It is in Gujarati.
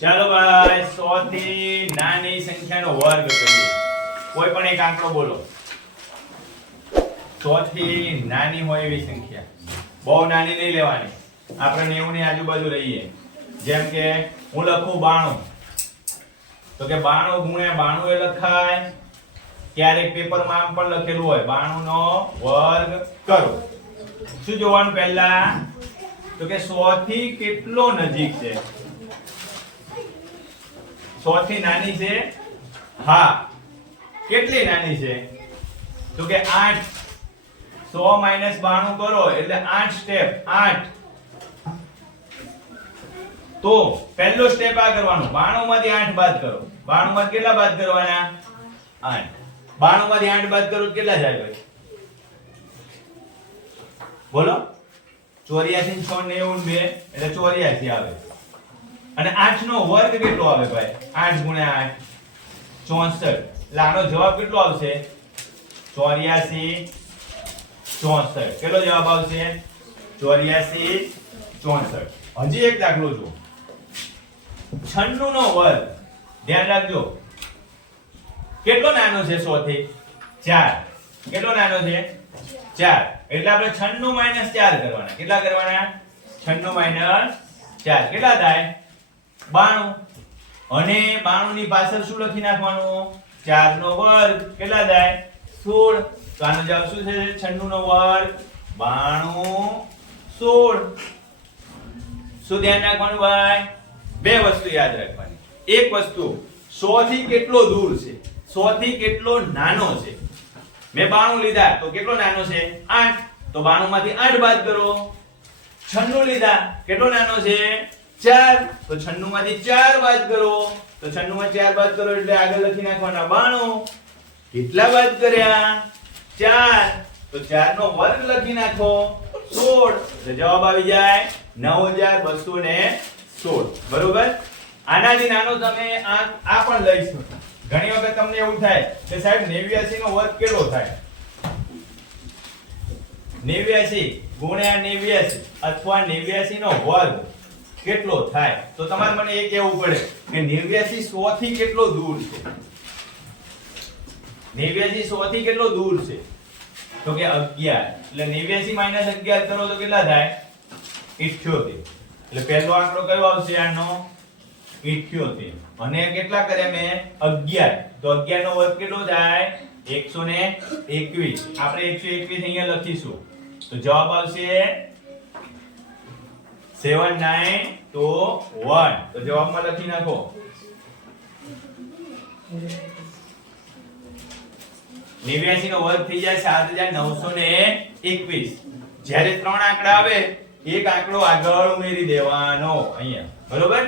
ચાલો ભાઈ 100 થી નાની સંખ્યાનો વર્ગ કરીએ. કોઈ પણ એક આંકડો બોલો. 100 થી નાની હોય એવી સંખ્યા. બહુ નાની નહીં લેવાની. આપણે 90 ની આજુબાજુ રહીએ. જેમ કે હું લખું 92. તો કે 92 ગુણ્યા 92 એ લખાય. ક્યારેક પેપરમાં આમ પણ લખેલું હોય 92 નો વર્ગ કરો. શું જોવાનું પહેલા? તો કે 100 થી કેટલો નજીક છે? 100 થી નાની છે? હા. કેટલી નાની છે? તો કે 8. 100 - 92 કરો એટલે 8 સ્ટેપ. 8. તો પહેલો સ્ટેપ આ કરવાનો. 92 માંથી 8 બાદ કરો. 92 માંથી કેટલા બાદ કરવાના? 8. 92 માંથી 8 બાદ કરો કેટલા જાય ભાઈ? બોલો. 84 6 92 એટલે 84 આવે. અને 8 નો વર્ગ કેટલો આવે ભાઈ? 8 ગુણ્યા 8 64. એટલે આનો જવાબ કેટલો આવશે? 84 64. કેટલો જવાબ આવશે? 84 64. હજી એક દાખલો જો. 96 નો વર્ગ. ધ્યાન રાખજો. કેટલો નાનો છે 100 થી? 4. કેટલો નાનો છે? 4. એટલે આપણે 96 - 4 કરવાના. કેટલા કરવાના? 96 - 4 કેટલા થાય? 92. અને 92 ની પાછળ શું લખી નાખવાનું? 4 નો વર્ગ. કેટલા થાય? 16. તો આનો જવાબ શું છે? 96 નો વર્ગ 92 16. શું ધ્યાન રાખવાનું ભાઈ? બે વસ્તુ યાદ રાખવાની. એક વસ્તુ 100 થી કેટલો દૂર છે? 100 થી કેટલો નાનો છે? મેં 92 લીધા તો કેટલો નાનો છે? 8. તો 92 માંથી 8 બાદ કરો. 96 લીધા કેટલો નાનો છે? 4. તો 96 માંથી 4 બાદ કરો. તો 96 માં 4 બાદ કરો એટલે આગળ લખી નાખવાના 92. કેટલા બાદ કર્યા? 4. તો 4 નો વર્ગ લખી નાખો 16. તો જવાબ આવી જાય 9216. બરોબર? આનાથી નાનો તમે આ પણ લઈશું. ઘણી વખત તમને એવું થાય કે સાહેબ 89 નો વર્ગ કેટલો થાય? 89 ગુણ્યા 89 અથવા 89 નો વર્ગ કેટલો થાય? તો તમારે મને એ કહેવું પડે કે 89 100 થી કેટલો દૂર છે? 89 100 થી કેટલો દૂર છે? તો કે 11. એટલે 89 - 11 કરો તો કેટલા થાય? 78. એટલે પહેલો આંકડો કયો આવશે આનો? 78. અને કેટલા કર્યા મેં? 11. તો 11 નો વર્ગ કેટલો થાય? 121. આપણે 121 અહીંયા લખીશું. તો જવાબ આવશે 791. તો જવાબમાં લખી નાખો 89 નો વર્ગ થઈ જાય 7921. જ્યારે ત્રણ આંકડા આવે એક આંકડો આગળ ઉમેરી દેવાનો અહીંયા. બરોબર?